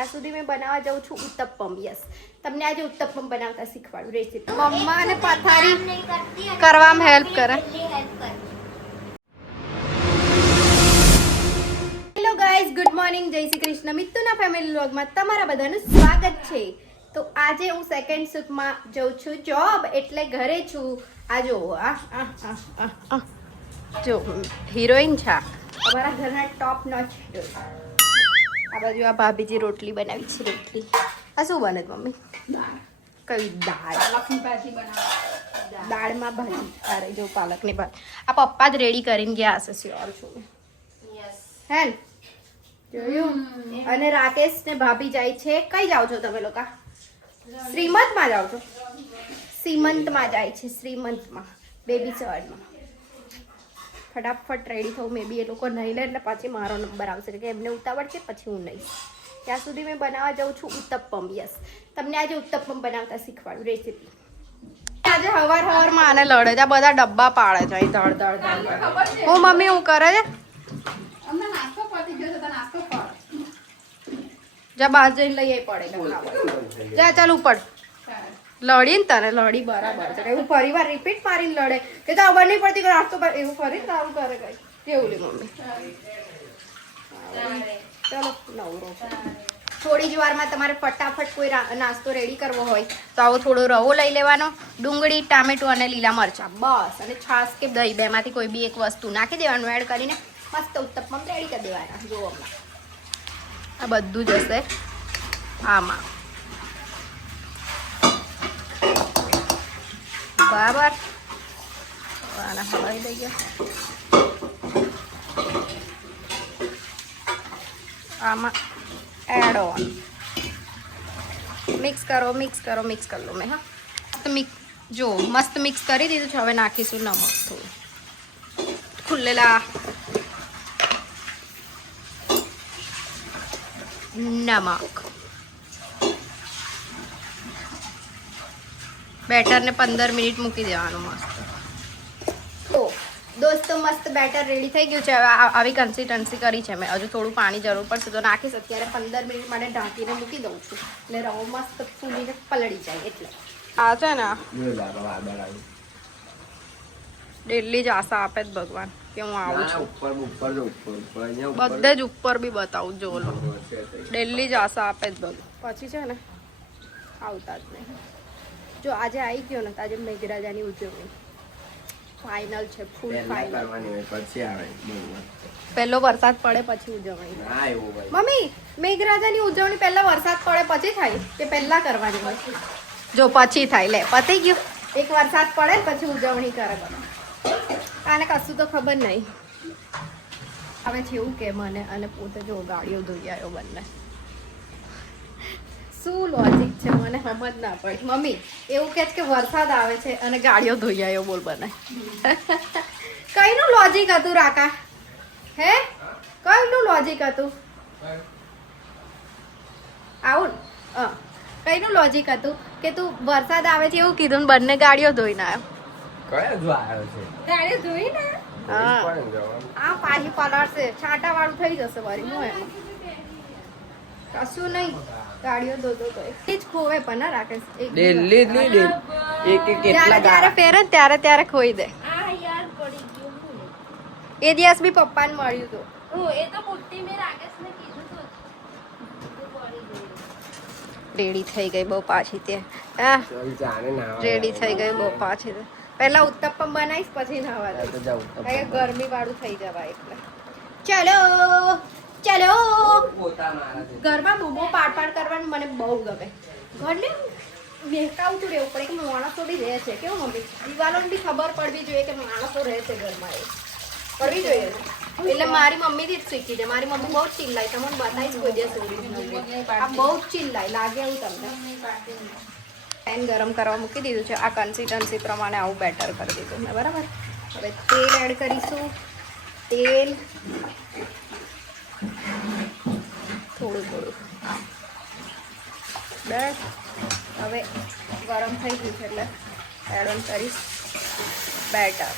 ત્યાં સુધી મેં બનાવવા જાઉં છું ઉત્તપમ. યસ, તમને આજે ઉત્તપમ બનાવતા શીખવાડું રેસીપી. મમ્મા અને પથારી કરવામાં હેલ્પ કરે. હેલો ગાઈઝ, ગુડ મોર્નિંગ, જય શ્રી કૃષ્ણ. મિત્તુના ફેમિલી વ્લોગમાં તમારા બધાનું સ્વાગત છે. તો આજે હું સેકન્ડ શિફ્ટમાં જઉં છું જોબ, એટલે ઘરે છું. આ જો જો હિરોઈન છે અમારા ઘરના ટોપ નોચ હિરોઈન. આ બાજુ આ ભાભીજી રોટલી બનાવી છે. રોટલી આ શું બને મમ્મી? કઈ દાળ? પાલકની ભાજી બનાવ. દાળમાં ભાજી. અરે જો પાલકની ભાજી. આ પપ્પા જ રેડી કરીને ગયા હશે, શ્યોર છું. હે ને? જોયું. અને રાકેશ ને ભાભી જાય છે. કઈ જાઓ છો તમે લોકો? શ્રીમંતમાં જાઓ છો? સીમંતમાં જાય છે. શ્રીમંતમાં બેબી સવારમાં. ફટાફટ રેડી થવું. મે બી એ લોકો નહીં લે એટલે પછી મારો નંબર આવશે કે એમને ઉતાવળ છે, પછી હું નહીં. ત્યાં સુધી મેં બનાવવા જાઉં છું ઉત્તપમ. યસ, તમને આજે ઉત્તપમ બનાવતા શીખવાડું રેસીપી. આજે હવારમાં આને લડે છે. બધા ડબ્બા પાડે છે અહીં ધડ ધડ. હું મમ્મી હું કરે છે? જા બહાર જઈને લઈ પડે. જા ચાલ ઉપર. લડી ને તને લડી બરાબર છે. એવું પરિવાર રિપીટ મારીને લડે કે તો ખબર નહીં પડતી કે નાસ્તો એવું ફરી સારું કરે કઈ કેવું લે મમ્મી. ચલો નવરો. થોડી જ વારમાં તમારે ફટાફટ કોઈ નાસ્તો રેડી કરવો હોય તો આવો થોડો રવો લઈ લેવાનો, ડુંગળી, ટામેટું અને લીલા મરચાં, બસ. અને છાશ કે દહીં, બેમાંથી કોઈ બી એક વસ્તુ નાખી દેવાનું. એડ કરીને મસ્ત ઉત્તપમ રેડી કરી દેવાના. જો હમણાં આ બધું જ હશે આમાં. બરાબર. આના હલાવી દઈએ. આમાં એડ ઓન. મિક્સ કરો, મિક્સ કરો, મિક્સ કરી લો મેં. હા, જો મસ્ત મિક્સ કરી દીધું છે. હવે નાખીશું નમક થોડું. ખુલ્લેલા નમક. બેટરને 15 મિનિટ મૂકી દેવાનું મસ્ત. તો દોસ્તો મસ્ત બેટર રેડી થઈ ગયું છે. હવે આવી કન્સિસ્ટન્સી કરી છે મેં. હજુ થોડું પાણી જરૂર પડશે તો નાખીશ. અત્યારે 15 મિનિટ માટે ઢાંકીને મૂકી દઉં છું એટલે રવો મસ્ત ફૂલીને પલળી જાય. એટલે આ છે ને ડેલી જ આશા આપે જ ભગવાન કે હું આવું છું. બધે જ ઉપર બી બતાવું જો લો. ડેલી જ આશા આપે જ ભગવાન. પછી છે ને આવતા જ નહીં. જો આજે આવી ગયો ને તો આજે મેઘરાજાની ઉજવણી ફાઇનલ છે. ફૂલ ફાઇનલ. પહેલો વરસાદ પડે પછી ઉજવણી. મમ્મી, મેઘરાજાની ઉજવણી પહેલા વરસાદ પડે પછી થાય કે પહેલા કરવાની હોય? જો પછી થાય. લે પતી ગયું. એક વરસાદ પડે પછી ઉજવણી કરે બધા. આને કશું તો ખબર નહીં. હવે છે એવું કે મને અને પોતે જો ગાડીઓ ધોઈ આવ્યો બંને. શું લોજિક છે મને સમજ ના પડી. મમ્મી એવું કહે છે કે વરસાદ આવે છે અને ગાડીઓ ધોઈ આવ્યો. બોલ બને કઈનું લોજિક હતું રાકા? હે, કઈનું લોજિક હતું? આવું કઈનું લોજિક હતું કે તું વરસાદ આવે છે એવું કીધું ને બંને ગાડીઓ ધોઈને આવ્યો? ગાડીઓ ધોઈને હા પાછી પલાળશે. છાંટા વાળું થઈ જશે વળી. હું એમ કશું નહીં. ગાડીઓ ધોતો તો એટલી જ ખોવે પણ ના રાખે. ત્યારે પહેરે ત્યારે ત્યારે ખોઈ દે. એ દિવસ બી પપ્પાને મળ્યું હતું. રેડી થઈ ગઈ બહુ પાછી. ત્યાં રેડી થઈ ગઈ બહુ પાછી. પહેલા ઉત્તપમ બનાવીશ પછી નાવા દઈશ. ગરમી વાળું થઈ જવાય એટલે. ચલો ચલો. ઘરમાં બહુ પાડ કરવાનું મને બહુ ગમે. ઘરને બેહકાવતું રહેવું પડે કે માણસો બી રહે છે. કેવું મમ્મી? દિવાલોને બી ખબર પડવી જોઈએ કે માણસો રહે છે ઘરમાં. એ પડવી જોઈએ. એટલે મારી મમ્મીથી જ શીખી છે. મારી મમ્મી બહુ જ ચિલ્લાય. તમને બતાવીશ કોઈ દિવસ. આ બહુ જ ચિલ્લાય. લાગે એવું તમને? પેન ગરમ કરવા મૂકી દીધું છે. આ કન્સિસ્ટન્સી પ્રમાણે આવું બેટર કરી દીધું મેં. બરાબર. હવે તેલ એડ કરીશું. તેલ થોડું થોડું. બસ હવે ગરમ થઈ ગયું છે એટલે એડ ઓન કરીશ બેટર.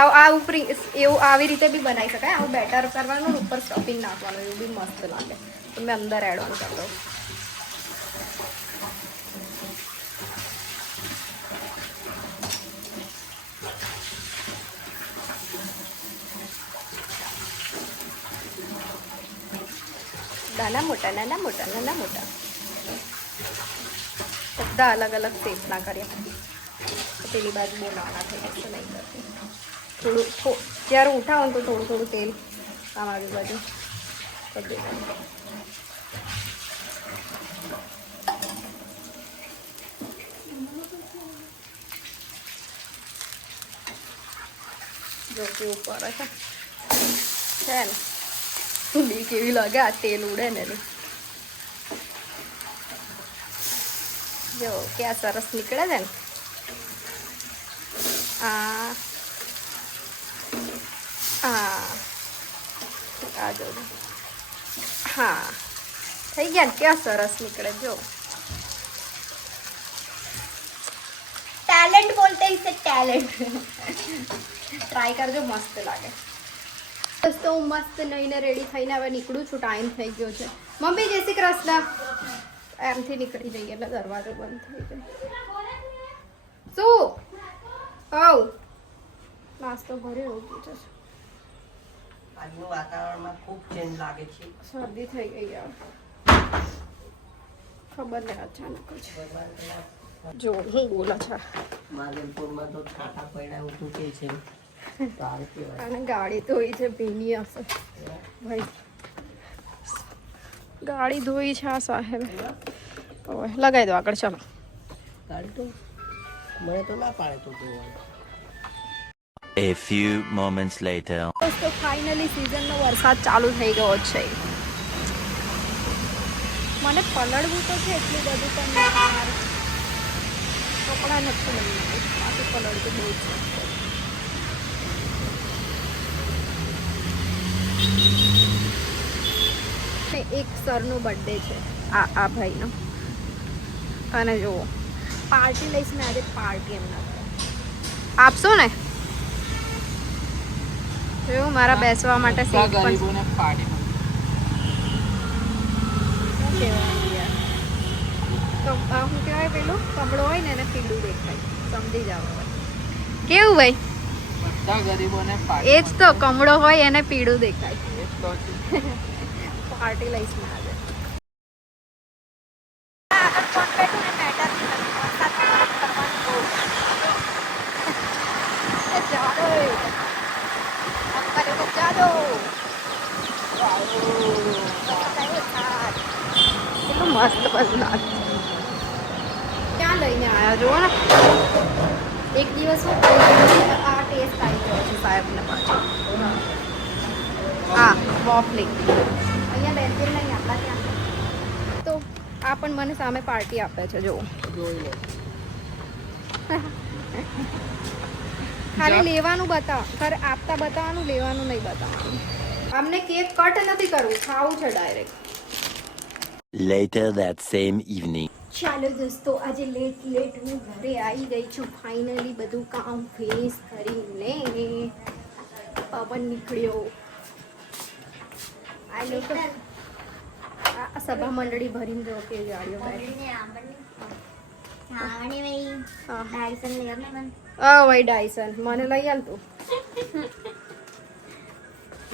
આ ઉપર એવું આવી રીતે બી બનાવી શકાય. આવું બેટર કરવાનું ઉપર સ્ટફિંગ નાખવાનું એવું બી મસ્ત લાગે. તો મેં અંદર એડ ઓન કરી દઉં. નાના મોટા બધા અલગ અલગ શેપના કર્યા. પેલી બાજુ બહુ નાના થઈ જશે નહીં કરતી. થોડું જ્યારે ઉઠાવો તો થોડું તેલ આમ આજુબાજુ કરી દેવાનું. જો કેવું પડે છે ને બી કેવી લાગે આ તેલ ઉડે ને એનું. જો ક્યાં સરસ નીકળે છે ને. આ જો હા થઈ ગયા ને ક્યાં સરસ નીકળે. જો ટેલેન્ટ બોલતે ઇસે ટેલેન્ટ. ટ્રાય કરજો મસ્ત લાગે. તો હું મસ્ત નઈને રેડી થઈને હવે નીકળું છું. ટાઈમ થઈ ગયો છે. મમ્મી જય શ્રી કૃષ્ણ. એમથી નીકળી જઈએ એટલે દરવાજો બંધ થઈ જાય. શું હવ નાસ્તો ભર્યો એવું છે. આજનું વાતાવરણમાં ખૂબ ચેન્જ લાગે છે. શરદી થઈ ગઈ યાર. ખબર નહીં અચાનક જ. જો હું બોલા છે માલનપુરમાં તો છાટા પડ્યા એવું કે છે. અને ગાડી ધોઈ છે ભીની હશે ભાઈ. ગાડી ધોઈ છે આ સાહેબ. લગાવી દો આગળ. ચાલો ગાડી તો મને તો ના પાડે તો ધોવાનું. A few moments later. તો ફાઇનલી સિઝનનો વરસાદ ચાલુ થઈ ગયો છે. મને પલળવું તો છે એટલું બધું પણ યાર કપડાં નથી લઈ પાછું પલળતું બહુ છે. એક સરનો બર્થડે છે આ ભાઈનો. અને જુઓ પાર્ટી લઈશ ને આજે. પાર્ટી એમના આપશો ને. જોયું મારા બેસવા માટે સીટ પણ. શું કહેવાય યાર. શું કહેવાય પેલું કપડો હોય ને એને પીળું દેખાય. સમજી જાવ કેવું ભાઈ. બધા ગરીબોને એ જ તો કમળો હોય એને પીળું દેખાય. પાર્ટી લઈશ ને આજે. કેટલું મસ્ત બસ ક્યાં લઈને આવ્યા જુઓ ને. એક દિવસ આ ટેસ્ટ આવી ગયો છે સાહેબને પાછો. હા વોફલી અહીંયા બેનપીર નહીં આપણા ત્યાં. તો આ પણ મને સામે પાર્ટી આપે છે. જુઓ ખાલી લેવાનું બતાવ. ખરે આપતા બતાવવાનું, લેવાનું નહીં બતાવવાનું. અમને કેક કટ નથી કરવું, ખાવું છે direct. Later that same evening. ચાલો દોસ્તો આજે લેટ હું ઘરે આવી ગઈ છું. ફાઇનલી બધું કામ ફિનિશ કરીને પવન નીકળ્યો. આ લોકો આ સભા મંડળી ભરીને જો કે ગાડીઓ ભાઈ ડાયસન મને લઈ આલ તું.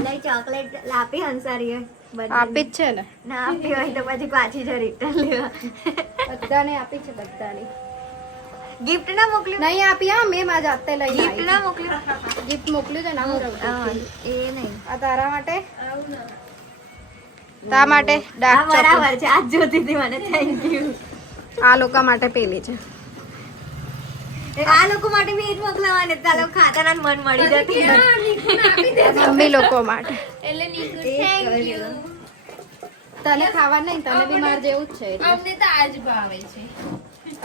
નહીં ચોકલેટ લાપી હંસારી આપી જ છે ને. ના આપી હોય તો પછી પાછી જ રિટર્ન લેવા. બધાને આપી છે. બધાને ગિફ્ટ ના મોકલ્યું? નહીં આપી. હા મેં મારા જાતે લઈ. ગિફ્ટ ના મોકલ્યું? ગિફ્ટ મોકલ્યું છે. ના એ નહીં. આ તારા માટે, તા માટે ડાર્ક ચોકલેટ. બરાબર છે. આજ જોતી હતી મને. Thank you. આ લોકો માટે પેલી છે. આ લોકો માટે બી એ જ મોકલાવાની. તાલો ખાતાના મન મળી જતી. મમ્મી લોકો માટે. Thank you. તને ખાવા નહીં, તને બી માર જેવું જ છે. અમને તો આજ ભાવે છે.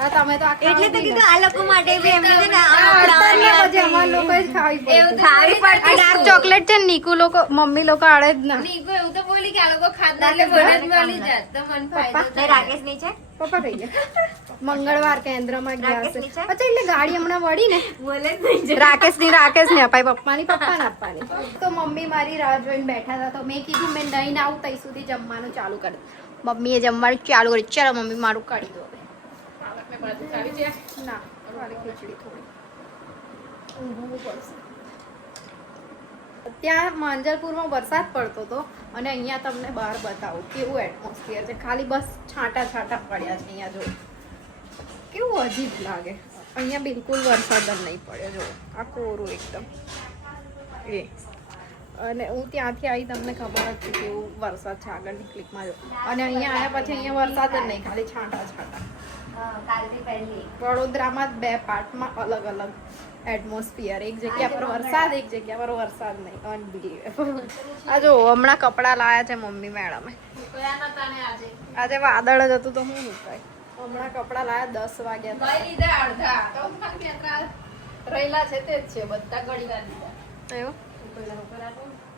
આ તમે તો એટલે તો કીધું આ લોકો માટે બી એમને છે ને અમાર લોકો જ ખાવી પડે. ખાવી પડતી. ડાર્ક ચોકલેટ છે ને નીકુ લોકો મમ્મી લોકો આડે જ ના. નીકો એવું તો બોલી કે આ લોકો ખાતા એટલે મને જ મળી જાત તો મને ફાયદો નહીં રાકેશ નહીં છે. પપ્પા ખાઈ ગયા. મંગળવાર કેન્દ્રમાં ગયા રાકેશ છે. નીચે? અચ્છા એટલે ગાડી હમણાં વળી ને બોલે જ નહીં. રાકેશ ની અપાઈ પપ્પાને આપવાની. તો મમ્મી મારી રાહ જોઈને બેઠા હતા તો મેં કીધું મેં નહીં આવું ત્યાં સુધી જમવાનું ચાલુ કરી દઉં. મમ્મીએ જમવાનું ચાલુ કર્યું. ચાલો મમ્મી મારું કાઢી દો હવે. ના મારી ખીચડી થોડી ઊંઘવું પડશે. ત્યાં માંજલપુરમાં વરસાદ પડતો હતો અને અહીંયા તમને બહાર બતાવું કેવું એટમોસ્ફિયર છે. ખાલી બસ છાંટા છાંટા પડ્યા છે અહીંયા જો. કેવું અજીબ લાગે. અહીંયા બિલકુલ વરસાદ જ નહીં પડ્યો જો. આ કોરું એકદમ એ. અને હું ત્યાંથી આવી તમને ખબર જ છે કેવું વરસાદ છે આગળની ક્લિપમાં જો. અને અહીંયા આવ્યા પછી અહીંયા વરસાદ જ નહીં ખાલી છાંટા છાંટા. કાલથી પહેલી. વડોદરામાં જ 2 પાર્ટમાં અલગ અલગ એટમોસ્ફિયર. એક જગ્યા પર વરસાદ એક જગ્યા પર વરસાદ નહીં. અનબિલીવેબલ. આ જો હમણાં કપડાં લાયા છે મમ્મી મેડમે. આજે વાદળ જ હતું તો હું મુકાય. હમણાં કપડાં લાયા 10 વાગ્યા રહેલા છે તે જ છે બધા ગળીવાર લીધા. એવું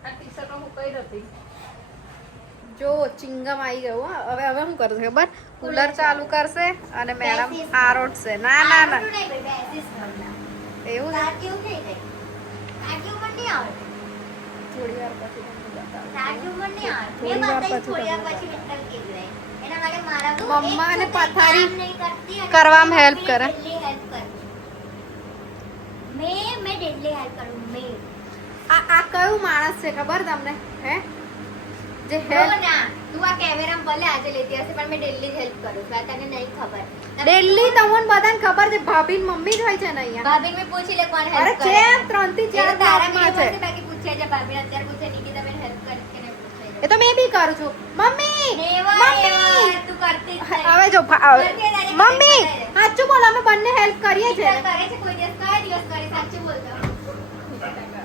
આ ટી-શર્ટો મુકાઈ નથી. જો ચિંગમ આવી ગયું હો. હવે શું કરશે ખબર? કુલર ચાલુ કરશે અને મેડમ આરોટશે. ના ના ના આટલું નહીં બેટા, એસીસ કરના. એવું છે. સાચી થઈ ગઈ. સાચી ઉંમર નહીં આવે. થોડી વાર પછી તમને બતાવું. સાચી ઉંમર નહીં આવે. થોડી મેં વાર બતાવી પછી થોડી વાર તમને પછી mental કેવી રહે. એના માટે મારા તો મમ્મા એક અને સુધી પથારી કામ નહીં કરતી અને કરવામાં help મમ્મીને કરે. daily help કરું. મેં daily help કરું. મેં. આ કયું માણસ છે ખબર તમને? હે જે જો હેલ્પ ના, તું આ કેમેરામાં ભલે આજે લેતી હશે પણ મેં daily help કરું છું. આ તને નહીં ખબર. દિલ્હી તમને બધાને ખબર છે. ભાભી ને મમ્મી જ હોય છે ને અહીંયા. ભાભીને મેં પૂછી લે કોણ અરે help કરે. છે 3 થી 4 તારા ગામમાં છે. videoમાં બાકી પૂછ્યા છે ભાભીને અત્યારે પૂછે નિકિતા બેન help કરી કે નહીં પૂછે. એ તો મેં બી કરું છું. Mummy Never, mummy ever. તું કરતી જ નહીં. હવે જો કરતી તારી મમ્મી પાસે સાચું બોલો અમે બંને હેલ્પ કરીએ છીએ મિત્તલ કરે છે કોઈ દિવસ, કયા દિવસ કરે સાચું બોલતો.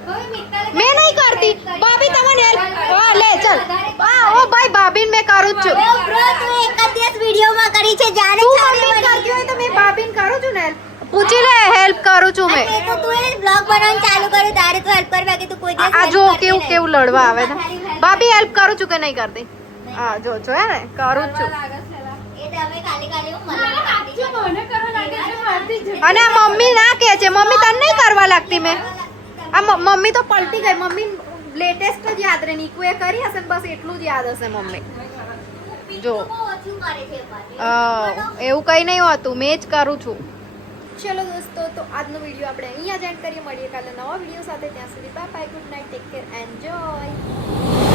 કોઈ મિત્તલ કરે મેં નહીં છે, કરતી. help કરી. ભાભી તમને હેલ્પ વધારે લે ચલ વધારે વાહ ઓ ભાઈ ભાભીને મેં કરું જ છું. હવે bro, તું એક જ દિવસ વિડીયોમાં કરી છે જ્યારે તું ચાલે મમ્મી મળી. કરતી હોય તો મેં ભાભીને કરું છું ને help. પૂછી લે હેલ્પ કરું છું મેં. અને તો તું એ બ્લોગ બનાવવાનું ચાલુ કર્યું તારે તો હેલ્પ કરી બાકી તું કોઈ દિવસ આ help જો કરતી કેવું નહીં. કેવું લડવા આવે છે. તારી help ભાભી હેલ્પ કરું છું કે નહીં કરતી? હા જો જો હે ને કરું જ છું. એ તો હવે ખાલી ખાલી હું મજાક કરતી છું. મને કરવા લાગે છે મારતી જ. અને આ મમ્મી ના કહે છે મમ્મી તને નહીં કરવા લાગતી મેં. આ મમ્મી તો પલટી ગઈ. મમ્મી લેટેસ્ટ જ યાદ રહે. નીકુએ કરી હશે ને બસ એટલું જ યાદ હશે મમ્મી. જો બહુ ઓછું કરે છે પાછી. એવું કઈ નહીં હોતું. મેં જ કરું છું. ચલો દોસ્તો તો આજનો વિડીયો આપણે અહીંયા જ એન્ડ કરીએ. મળીએ કાલે નવા વિડીયો સાથે. ત્યાં સુધી bye bye, good night, take care, enjoy.